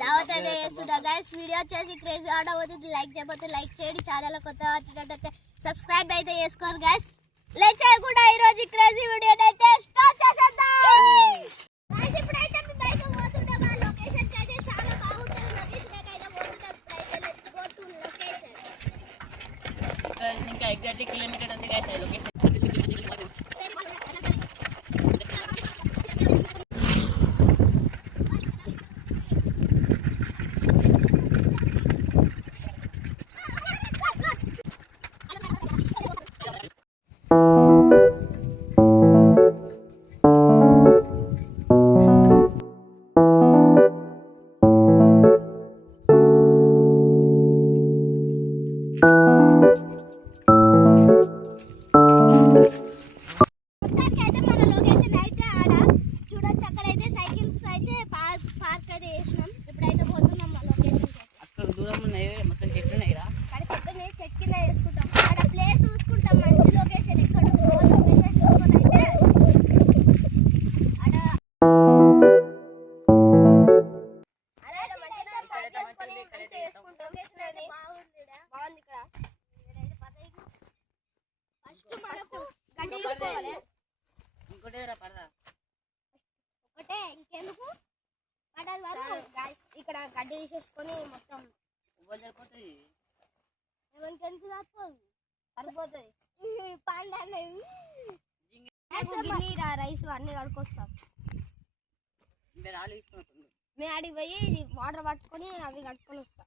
దావత్ అయితే చేస్తున్నా గైస్. వీడియో వచ్చేసి క్రేజీ ఆడబోతుంది. లైక్ చేయకపోతే లైక్ చేయండి. ఛానల్ కొత్త వచ్చినట్టయితే సబ్స్క్రైబ్ అయితే చేసుకోండి గైస్. లేట్ చేయకుండా ఈ రోజు క్రేజీ వీడియో అయితే స్టార్ట్ చేసేద్దాం గైస్. ఇప్పుడైతే మేము బయట పోతున్నాం. ఆ లొకేషన్ అయితే చాలా బాగుంటుంది. లొకేషన్ అయితే పోతున్నాం. ఇప్పుడైతే లెట్స్ గో టు లొకేషన్. ఇంకా ఎగ్జాక్ట్లీ కిలోమీటర్ ఉంది గైస్ లొకేషన్. ఇక్కడ గడ్డి తీసేసుకొని మొత్తం సరిపోతుంది. రైస్ అన్ని కడుకొస్తాం. మేము ఆడికి పోయి వాటర్ పట్టుకొని అవి కట్టుకొని వస్తాం.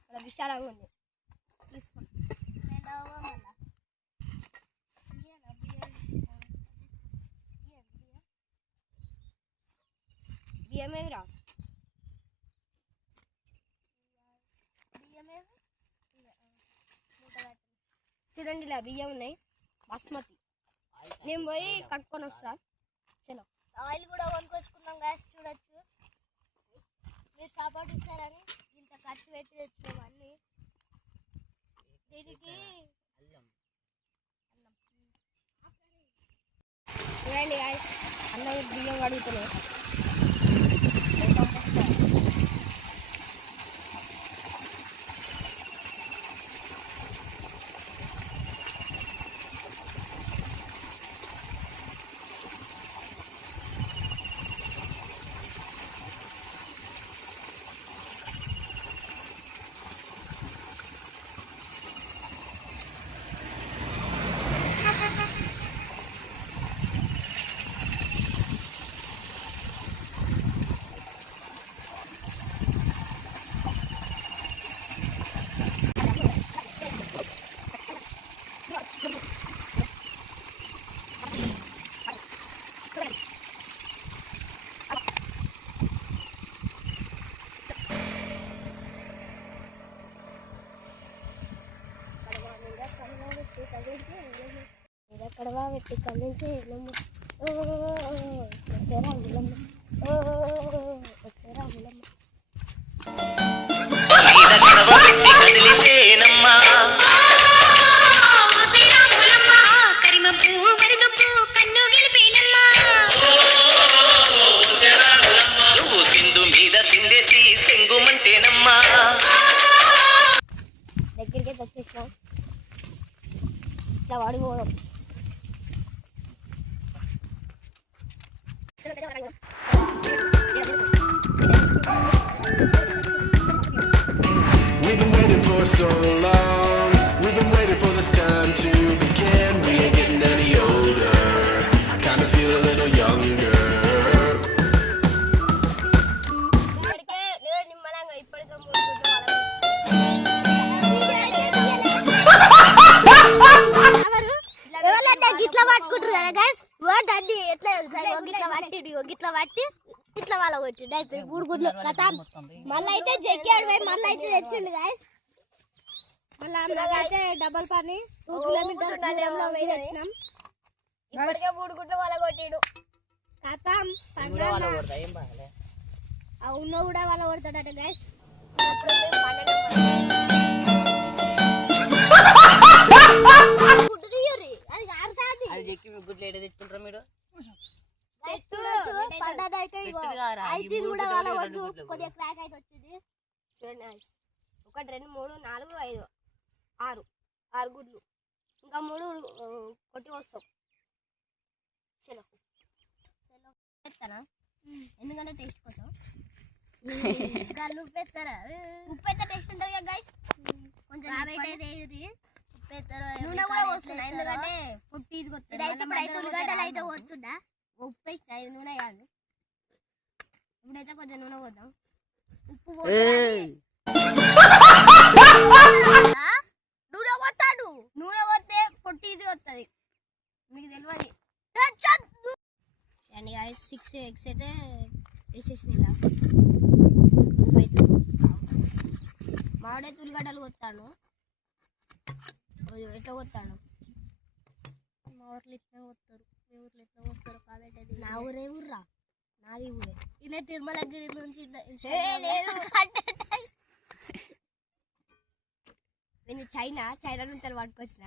ఇక్కడ విశాలంగా ఉంది. తీసుకోండి. బియ్యమేమిరా చూడండి, ఇలా బియ్యం ఉన్నాయి బాస్మతి. నేను పోయి కట్టుకొని వస్తా. చలో ఆయిల్ కూడా కొనుక్కొచ్చుకున్నాం గ్యాస్. చూడొచ్చు మీరు సపోర్ట్ ఇస్తారని ఇంత ఖర్చు పెట్టి తెచ్చున్నాం అన్ని. దీనికి చూడండి గ్యాస్, అన్నయ్య బియ్యం కడుగుతున్నాయి. కడవా పెట్టి కలించి దగ్గరికి వచ్చేసినాం. ఇట్లా వాడిపోవడం. We've been waiting for so long. We've been waiting for this time to begin. We ain't getting any older. I kinda feel a little younger. గిట్లా పట్టుకుంటారు కదా గైస్. దాన్ని ఎట్లా గిట్లా పట్టి గిట్లా పట్టి ఇట్లా వాళ్ళ కొట్టి డైరెక్ట్ గుడుగుడ్లు కథ. మళ్ళీ అయితే జగ్గాడు పోయి మళ్ళీ అయితే తెచ్చిండు గైస్. మళ్ళీ అయితే డబల్ పని 2 కిలోమీటర్స్ దూరంలో పోయి తెచ్చినాం. ఇప్పటికే గుడుగుడ్లు వాళ్ళ కొట్టిడు కథ. అవును కూడా వాళ్ళ కొడతాడట గైస్. గుడ్డు తీయరి అది కారుతాది. అది చెక్కి గుడ్లు ఏడ తెచ్చుకుంటారా మీరు? పడ్డదైతే ఇగో అయితే ఇది కూడా కాలవద్దు కొద్దిగా క్రాక్ అయితే వచ్చింది. చూడండి guys. 1 2 3 4 5 6 గుడ్లు ఇంకా 3 కొట్టి వస్తాం. చలో ఎత్తనా ఎందుకంటే టేస్ట్ కోసం గల్లు ఉప్పు ఎత్తారా? ఉప్పు అయితే టేస్ట్ ఉంటుంది కదా గైస్. కొంచెం కాబట్టి అయితే ఇది ఉప్పు ఎత్తారో నూనె కూడా పోస్తున్నా ఎందుకంటే పుట్టి ఇదైతే ఇప్పుడు ఉల్లిగడ్డలు అయితే పోతుందా? ఉప్పు వేసిన ఇది నూనె కాదు. ఇప్పుడైతే కొంచెం నూనె పోద్దాం. ఉప్పు నూనె పోతాడు. నూనె పోతే పొట్టి ఈజీ వస్తుంది మీకు తెలియదు. అండ్ గైస్ 6 eggs అయితే వేసేసిన ఇలా ఉప్పు అయితే మామిడైతే ఉల్లిగడ్డలు కొత్తాను. ఎట్లా కొత్తాను? మా ఊర్లో ఇట్లా పోతారు, మీ ఊర్లో ఎట్లా పోతారు కాబట్టి నా ఊరే ఊర్రా నాది ఊరే. ఇలా తిరుమలగిరి నుంచి లేదు నేను చైనా నుంచి పట్టుకొచ్చిన.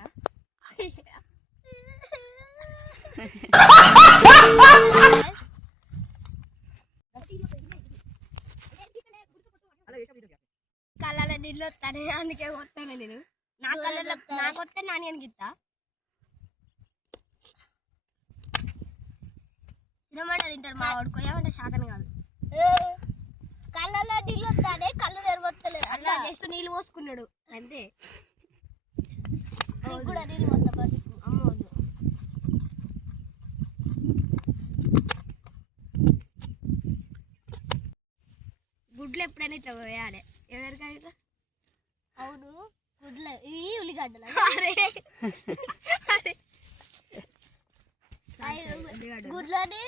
కళ్ళ నీళ్ళు వస్తానే అందుకే వస్తాను నేను. నా కళ్ళలో నాకు వస్తే నాని అని గిత్తా తినమంటే తింటాడు మా వాడుకో ఏమంటే శాతం కాదు. కళ్ళలో నీళ్ళు వస్తానే కళ్ళు తెరవత్తలేదు. అలా జస్ట్ నీళ్ళు పోసుకున్నాడు అంతే. కూడా నీళ్ళు మొత్తం అమ్మవద్దు. గుడ్లు ఎప్పుడైనా ఇట్లా వేయాలి. ఎవరికైనా అవును గుడ్ల ఇవి ఉల్లిగడ్డలు గుడ్లని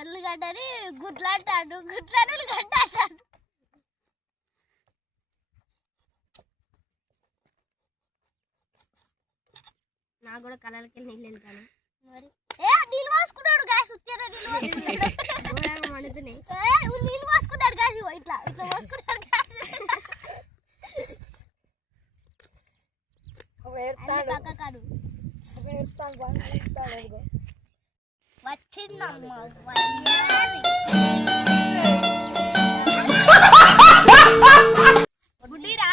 ఉల్లిగడ్డని గుడ్లు అంటాడు, గుడ్లని ఉల్లిగడ్డ అంటాడు. నాకు కూడా కళ్ళకి నీళ్ళు వెళ్తాను. మరి నీళ్ళు పోసుకున్నాడు గాయ సుత్తారా నీళ్ళు మండుతున్నాయి. నీళ్ళు పోసుకున్నాడు గాయ ఇట్లా ఇట్లా పోసుకున్నాడు పక్క కాడు వచ్చిందమ్మా గుడ్డిరా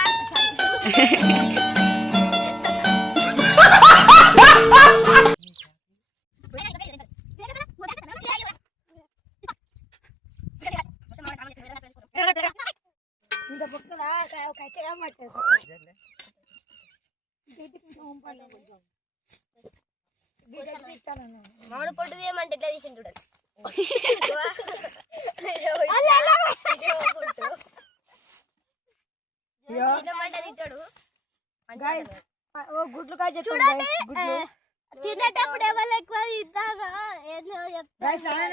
మామిడి పొట్టు తీయమంటే ఎట్లా తీసి చూడండి. తింటాడు గుడ్లు కాయ చూడండి. తినేటప్పుడు ఎవరు ఎక్కువ తింటారా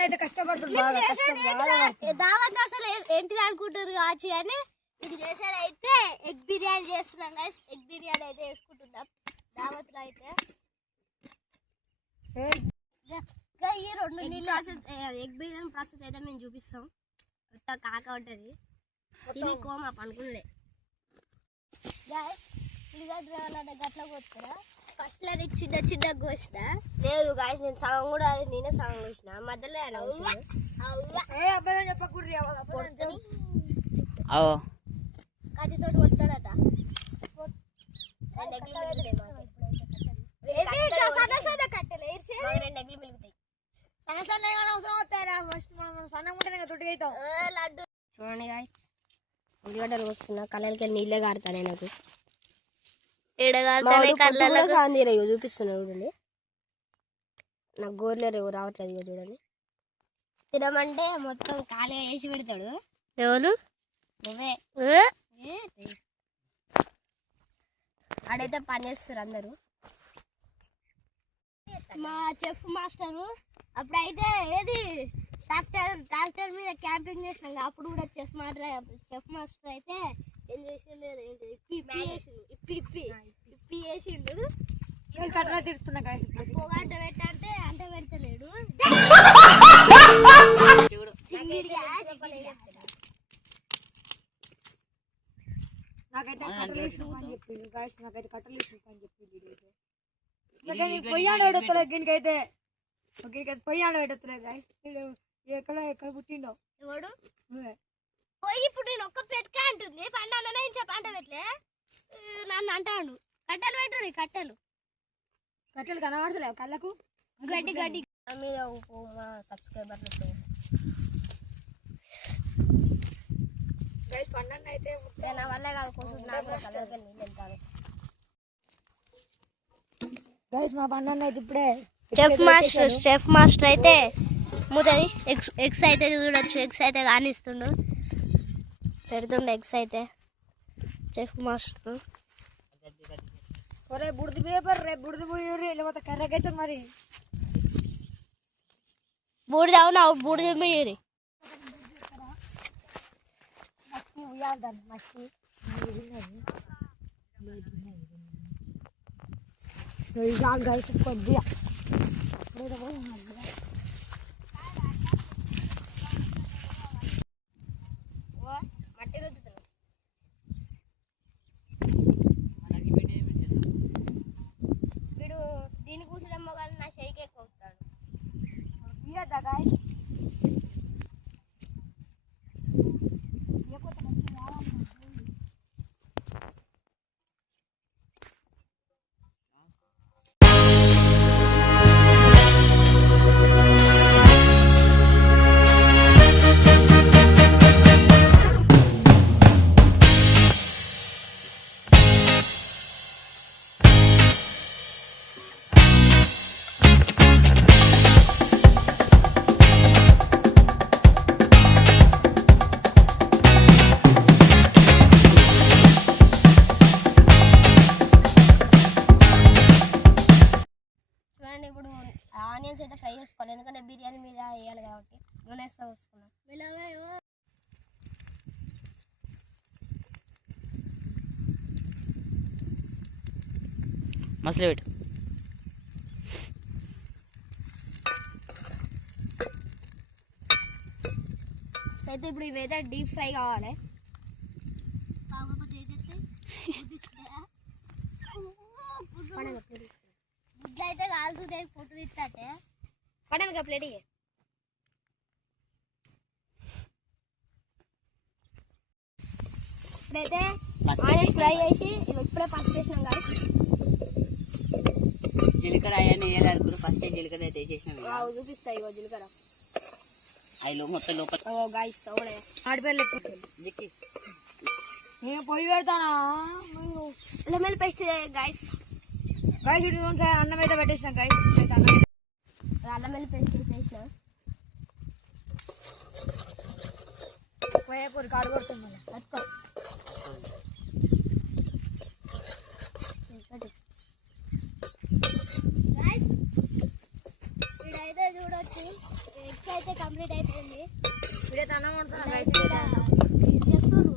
అయితే కష్టపడుతుంది దావత్ అసలు ఏంటి అనుకుంటారు కావచ్చు కానీ ఇది చేసేది అయితే ఎగ్ బిర్యానీ చేస్తున్నాం గైస్. ఎగ్ బిర్యానీ అయితే వేసుకుంటున్నాం దావత్లో అయితే. ఈ 2 నీళ్ళు ఎగ్ బిర్యానీ ప్రాసెస్ అయితే మేము చూపిస్తాం. కొత్త కాక ఉంటుంది తిని కోమా పనుకున్నాడే. ఉల్లిగడ్డ గట్ల పోతారా? ఫస్ట్ లో చిన్న చిన్న కోసిన లేదు గాయస్ నేను సగం కూడా నేనే సగం కోసిన మధ్యలో కత్తితోటి కొడతాడట. కట్టెలు 2 ఎగ్గులు మిగులుతాయి. లడ్డు చూడండి గాయస్ ఉల్లిగడ్డలు వస్తున్నా కళ్ళకి నీళ్ళే కారుతానే నాకు. సాందీర చూపిస్తున్నా చూడండి. నాకు గోర్లే రేవు రావట్లేదు ఇక చూడండి. తినమంటే మొత్తం ఖాళీ వేసి పెడతాడు. ఎవరు నువ్వే ఆడైతే పని చేస్తారు అందరూ. మా చెఫ్ మాస్టరు అప్పుడైతే ఏది ట్రాక్టర్ మీద క్యాంపింగ్ చేసినాం అప్పుడు కూడా చెఫ్ మాస్టర్ అయితే ఏం చేసిండు ఇప్పి వేసిండు. తిడుతున్నా పొగ అంట పెట్టంటే అంట పెడతలేడు. నాకైతే కట్టలు ఇసుకొని చెప్పి పోయాడు దీనికైతే ఓకే ఇక పొయ్యి ఆడ పెట్టలేదు గాయస్. ఎక్కడ పుట్టిండో ఎవడు నువ్వే. పోయి ఇప్పుడు నేను ఒక్క పెట్టకే అంటుంది పండుగనే పంట పెట్టలే నన్ను అంటాడు కట్టెలు పెట్టు కట్టెలు కట్టెలు కనబడతలేవు కళ్ళకు. గడ్డి గడ్డి మీద ఉప్పు మా సబ్స్క్రైబర్లతో గైస్ పండుగ అయితే నా వల్లే కాదు కొంచెం నాకు కలర్గా నీళ్ళు వెళ్తాను. గైస్ మా పండుగ అయితే ఇప్పుడే చెఫ్ మాస్టర్ అయితే ముదరి ఎగ్స్ అయితే చూడొచ్చు. ఎగ్స్ అయితే కానిస్తుండు పెడుతుండే ఎగ్స్ అయితే చెఫ్ మాస్టర్. రేపు బుడిది పేపర్ రేపు బుడిది పోయి లేకపోతే కర్రకైతే మరి బూడిద అవునా బూడిద మీరు మస్తి ఉయ్యాలి దాన్ని మస్తి గైస్ కొద్దిగా మట్టి రుద్దుతున్నాం. వీడు దీన్ని కూర్చోడేమో కానీ నా షేక్ ఎక్కువ అవుతాడు. ఉయ్యద్దా గాయస్. ఇప్పుడు ఆనియన్స్ అయితే ఫ్రై చేసుకోవాలి ఎందుకంటే బిర్యానీ మీద వేయాలి కాబట్టి నూనె వేస్తా వేసుకున్నాం. మసలు పెట్టు. అయితే ఇప్పుడు ఇవైతే డీప్ ఫ్రై కావాలి. గుడ్లు అయితే కాలుతుంటే ఫోటో తీస్తాటే పడనుగా ప్లేట్ ఇప్పుడైతే ఆనియన్ ఫ్రై చేసి ఇప్పుడే పసుపు వేసినాం కదా. జీలకర్ర అవన్నీ వేయాలి అనుకున్నారు. ఫస్ట్ జీలకర్ర అయితే వేసేసినాం. చూపిస్తాయి ఇగో జీలకర్ర అవి మొత్తం లోపల గాయస్ ఆడిపోయి జిక్కి నేను పొయ్యి పెడతానా లెమన్ పేస్ట్ గాయస్. గాయస్ ఇటు అన్నం అయితే పెట్టేసినాం గాయస్. అల్లం వెల్లుల్లి పేస్ట్ వేసేసిన పోయేపూరి కాడు కొడుతుంది మళ్ళీ పట్టుకో. ఇదైతే చూడొచ్చు ఎగ్స్ అయితే కంప్లీట్ అయిపోయింది. ఇప్పుడైతే అన్నం వండుతున్నాం గాయస్. చెప్తున్నారు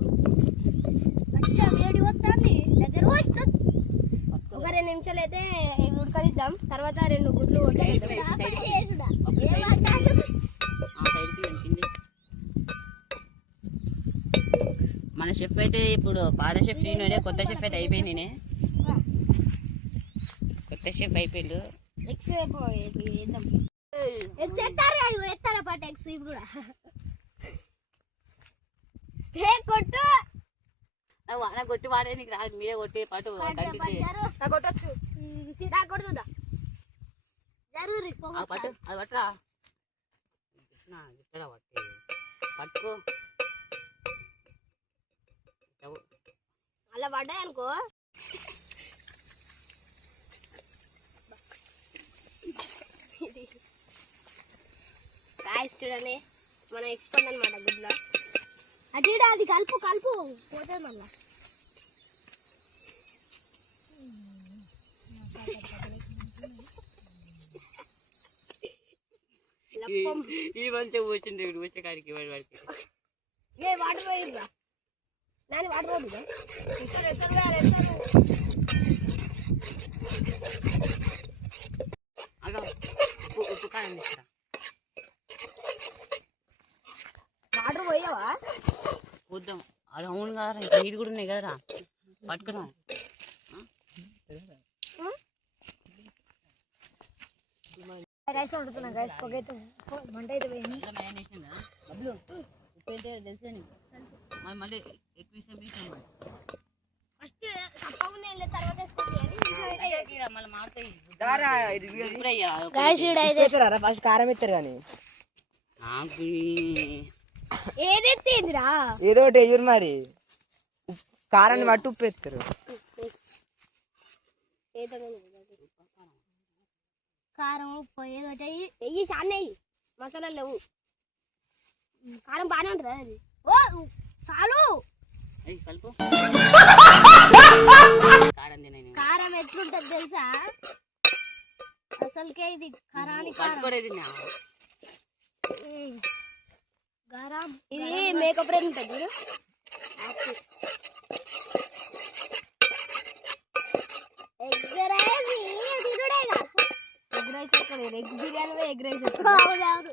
మంచిగా వేడి వస్తుంది దగ్గర ఒక 2 నిమిషాలు అయితే ఇవి ఉడకనిద్దాం. తర్వాత 2 గుడ్లు మన షెఫ్ అయితే ఇప్పుడు పాత షెఫ్ నేనే, కొత్త షెఫ్ అయితే అయిపోయింది. నేనే కొత్త షెఫ్ అయిపోయిండు. ఎగ్స్ వేద్దాం. ఎగ్స్ ఎత్తారు ఎత్తారా పాట ఎగ్స్ ఇవి కూడా కొట్టు వాన కొట్టి వాడే నీకు రాదు. మీరే కొట్టి పాటు కొట్టచ్చు కొడుతుందా జరూరి పట్టు అది పట్టురా. ఇక్కడ పట్టి పట్టుకో. అలా పడ్డాయి అనుకో కాయస్ చూడండి మన ఎక్స్పర్ట్ అనమాట గుడ్లో. అది అది కలుపు కలుపు పోతే మళ్ళా ఈ మంచిగా వచ్చింది వచ్చే కాడికి వాడికి ఏ వాటర్ పోయిందా దాని వాటర్ పోతుందా ఉప్పు కారం తీసుకురా. వాటర్ పోయావా వద్దాం. అది అవును కదా నీరు కూడా ఉన్నాయి కదరా పట్టుకురా. గైస్ వండుతున్నా గైస్ పొగ అయితే మంట అయితే పోయింది. మళ్ళీ మైదాన్ వేసినాం కదా బబ్లు ఉప్పు అయితే తెలుసా నీకు మళ్ళీ ఎక్కువ ఇష్టం ఫస్ట్ సప్పగునే తర్వాత వేసుకోవాలి. మళ్ళీ మారుతాయి గైస్ ఇడైతే ఫస్ట్ కారం ఎత్తారు కానీ నాకు ఏదెత్తేందిరా ఏదో ఒకటి ఎయ్యూరు మరి కారాన్ని పట్టు ఉప్పు ఎత్తారు. కారం ఉప్పు ఏదోటి వెయ్యి చాలా మసాలాలు లేవు. కారం బాగానే ఉంటుంది అది. ఓ చాలు కలుపు కారం తినే కారం ఎట్లుంటది తెలుసా అసలుకే ఇది కారానికి కారం ఇది మేకప్ రేట్ ఉంటుంది చూడు. Egg rice egg biryani egg rice అవునవును.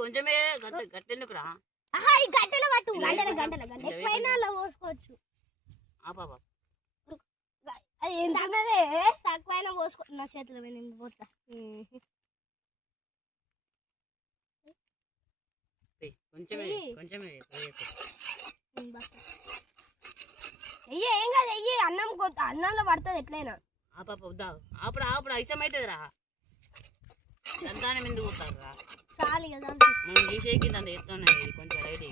కొంచెమే గట్టెందుకురా ఈ గంటలు పట్టు గంటల పైన పోసుకోవచ్చు. అది ఏం తగ్గదే తక్కువైనా పోసుకో. నా చేతిలో నేను పోతా. కొంచెమే అయ్యే ఏం కాదు అయ్యి అన్నంలో పడుతుంది ఎట్లయినా. అప్పుడు ఐసం అవుతుందిరా సంతానం ఎందుకు పోతారా చాలు కదా మనం తీసేకి అంత ఎత్తున్నాం ఇది కొంచెం రైట్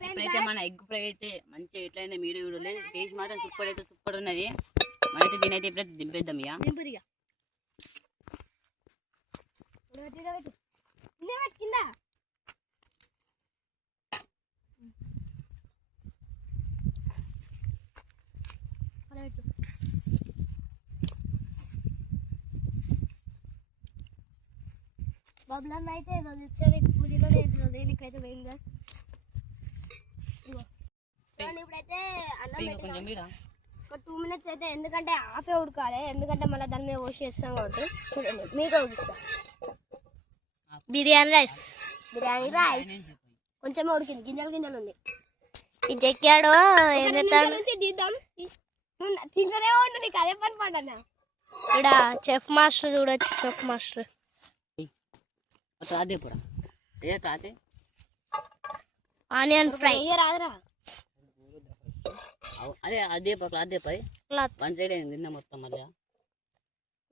ఇప్పుడైతే మన ఎగ్ ఫ్రై అయితే మంచిగా ఎట్లయినా మీడియం లేదు టేస్ట్ మాత్రం సూపర్ అయితే సూపర్ ఉన్నది. మనైతే దీని అయితే ఇప్పుడైతే దింపేద్దాం ఇక కింద బబ్లన్న అయితే ఏదో తెచ్చాడు పూజలో లేదు దేనికైతే వేయంగా. ఇప్పుడైతే అన్నం కొంచెం మీద ఒక 2 minutes అయితే ఎందుకంటే హాఫే ఉడకాలి ఎందుకంటే మళ్ళీ దాని మీద పోసి వేస్తాం కాబట్టి చూడండి మీతో ఉడికిస్తా. బిర్యానీ రైస్ కొంచెమే ఉడికింది గింజలు ఉంది. ఇది చెక్కాడు ఏం చేస్తాడు తీద్దాం తింటూనే ఉండు నీకు అదే పని పడ్డా. ఇక్కడ చెఫ్ మాస్టర్ చూడొచ్చు. చెఫ్ మాస్టర్ ఆనియన్ ఫ్రై రాదురా అదే అదే పై వన్ సైడ్ అయింది తిన్నా మొత్తం మళ్ళీ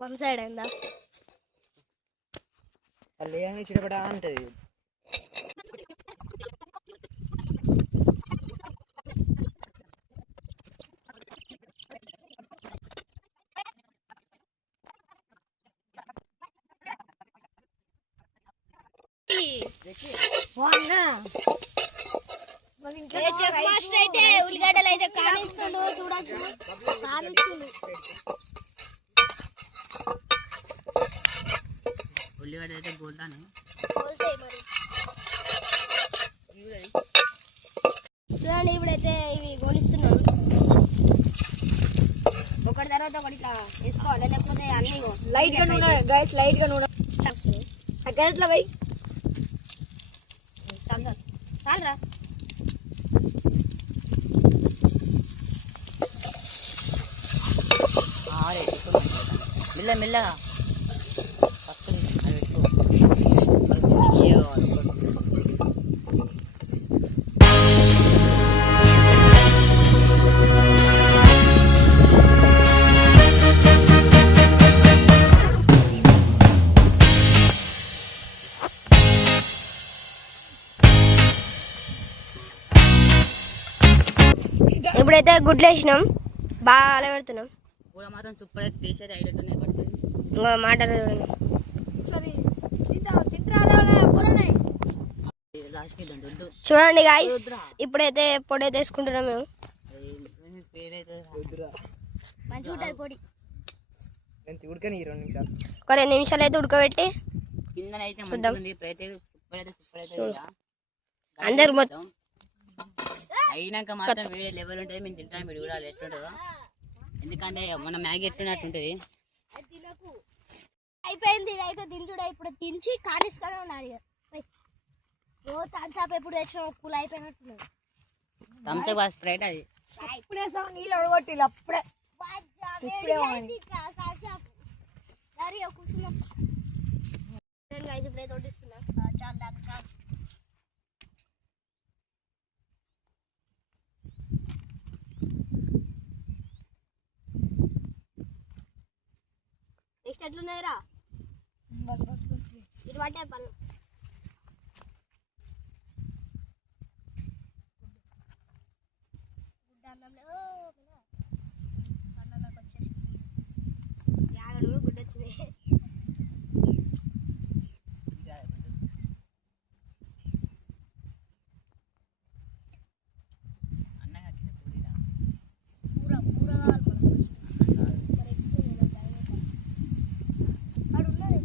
వన్ సైడ్ అయిందా చిటపడా ఉంటుంది. అయితే ఉల్లిగడ్డలు అయితే కానిస్తుండు చూడొచ్చు. ఉల్లిగడ్డ అయితే గోల్డానే చూడండి. ఇప్పుడైతే ఇవి గోలిస్తున్నాం ఒకటి తర్వాత ఒకటి ఇట్లా వేసుకోవాలి లేకపోతే అన్ని లైట్ గా నూనె గైస్ లైట్ గా నూనె క్యారెట్ల పోయి చాలరా. మెల్లగా ఇప్పుడైతే గుడ్లు వేసినాం బాగా అలవెడుతున్నాం. కూర మాత్రం సూపర్ అయితే టేస్ట్ అయితే హైలైట్ పడుతుంది. ఇంకో మాటలు చూడండి. చూడండి గాయ్స్ ఇప్పుడైతే పొడి అయితే వేసుకుంటున్నాం మేము. పొడి ఉడకని 2 నిమిషాలు ఒక 2 నిమిషాలు అయితే ఉడకబెట్టి కిందనైతే మంచిగా ఉంది. ఇప్పుడైతే సూపర్ అయితే అందరు అయినాక మాత్రం వేరే లెవెల్ ఉంటుంది. మేము తింటాం మీరు కూడా ఎట్లుంటుందో ఎందుకంటే మన మ్యాగీ ఎట్లున్నట్టుంటుంది. అయిపోయింది ఇది అయితే దించుడా. ఇప్పుడు దించి కానిస్తానే ఉండాలి. థమ్స్అప్ ఎప్పుడు తెచ్చిన ఉప్పులు అయిపోయినట్టున్నారు. థమ్స్అప్ స్ప్రైట్ అది. ఇప్పుడే సాంగ్ నీళ్ళు అడగొట్టిల్లు అప్పుడే ఇప్పుడే వాడిని. కూర్చున్నాం ఇప్పుడే తోటిస్తున్నా. చాలా నెక్స్ట్ ఎట్లున్నాయిరా బస్ బస్ బస్ ఇటు పట్టే పనులు. గుడ్డ అన్నంలో అన్నంలోకి వచ్చేసి యాగడు గుడ్డ వచ్చింది. కూర కూర కావాలి మనకు. మరి ఎక్స్ అక్కడ ఉన్నది.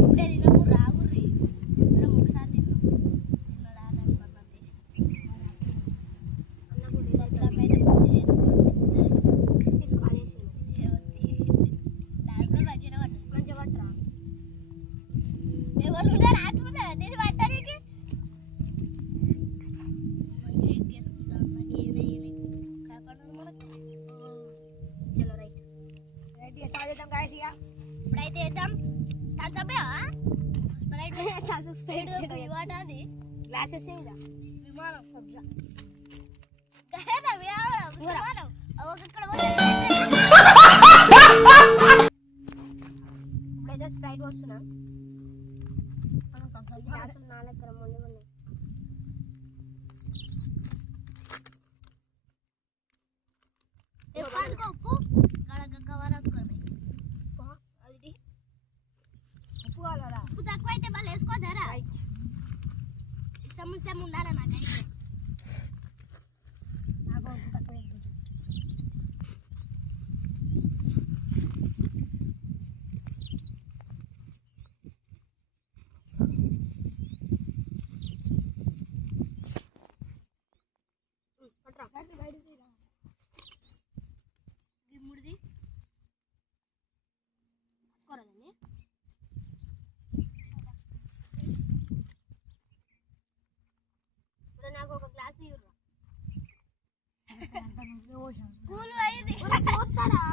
ఇప్పుడే తినకు రాగుర్రి. మనం ఒకసారి తిన్నాం. చిన్నడా అని పక్కన చేసి. అన్నకు దగ్గర అయితే పూజ చేసుకోవాలి. తీసుకోవాలి దాంట్లో మంచిగా పట్టరా. ఎవరు ఉన్నారు ఆత్మదా నేను పట్టడానికి మంచిగా చేసుకుంటాం. కాపాడు మనకు. చలో రైట్. రైట్ ఇక స్టార్ట్ చేద్దాం గాయస్. ఇక ఇప్పుడైతే వేద్దాం. స్ప్రైట్ విమానాన్ని గ్లాసెస్ విమానం ఇప్పుడైతే స్ప్రైట్ వస్తున్నాం. గ్లాసులు 4 ఎకరం ముందు ఉన్నాయి. ఉప్పు అది ఉప్పు కావాలా? ఉప్పు తక్కువ అయితే మళ్ళీ వేసుకోదారా. సమస్య ఉండాలి నాకైతే. నాకు ఉప్పు తక్కువ వేయకు. గిమ్ముడిది కూరదండి. ఇప్పుడు నాకు ఒక గ్లాస్ ఇవ్వరు. అంత నువ్వే పోసావు. కూల్ అయ్యింది పోస్తారా.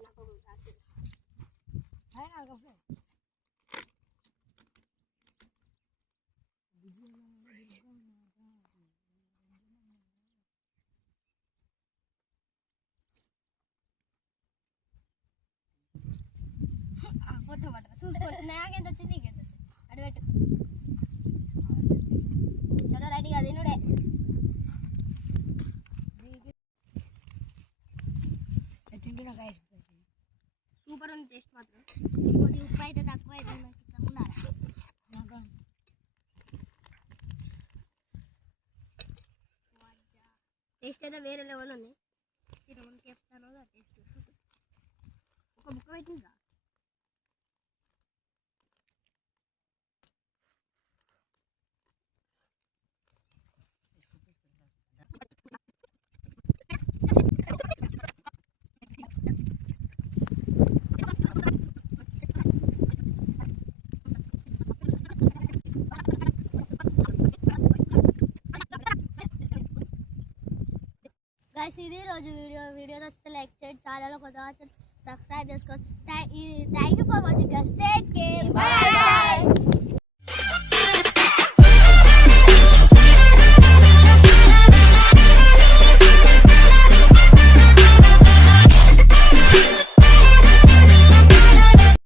నాకు ఒక గ్లాస్ అదే నాకు అసలు. పోతా పట్టరా చూసుకోండి. నాకెంత వచ్చింది నీకెంత వచ్చింది అడిపెట్టు. చలో రైట్ ఇక తినుడే. తింటున్నా గాయస్. సూపర్ ఉంది టేస్ట్ మాత్రం. కొద్ది ఉప్పు అయితే తక్కువ అయితే నాకు ఇష్టం ఉండాలి. టేస్ట్ అయితే వేరే లెవెల్ ఉంది. తినమని చెప్తాను టేస్ట్. ఒక ముక్క పెట్టిందా. గైస్ ఇది రోజు వీడియో నచ్చితే లైక్ చేయండి. ఛానల్ కొత్తగా సబ్స్క్రైబ్ చేసుకోండి. Thank you for watching guys. Take care. By.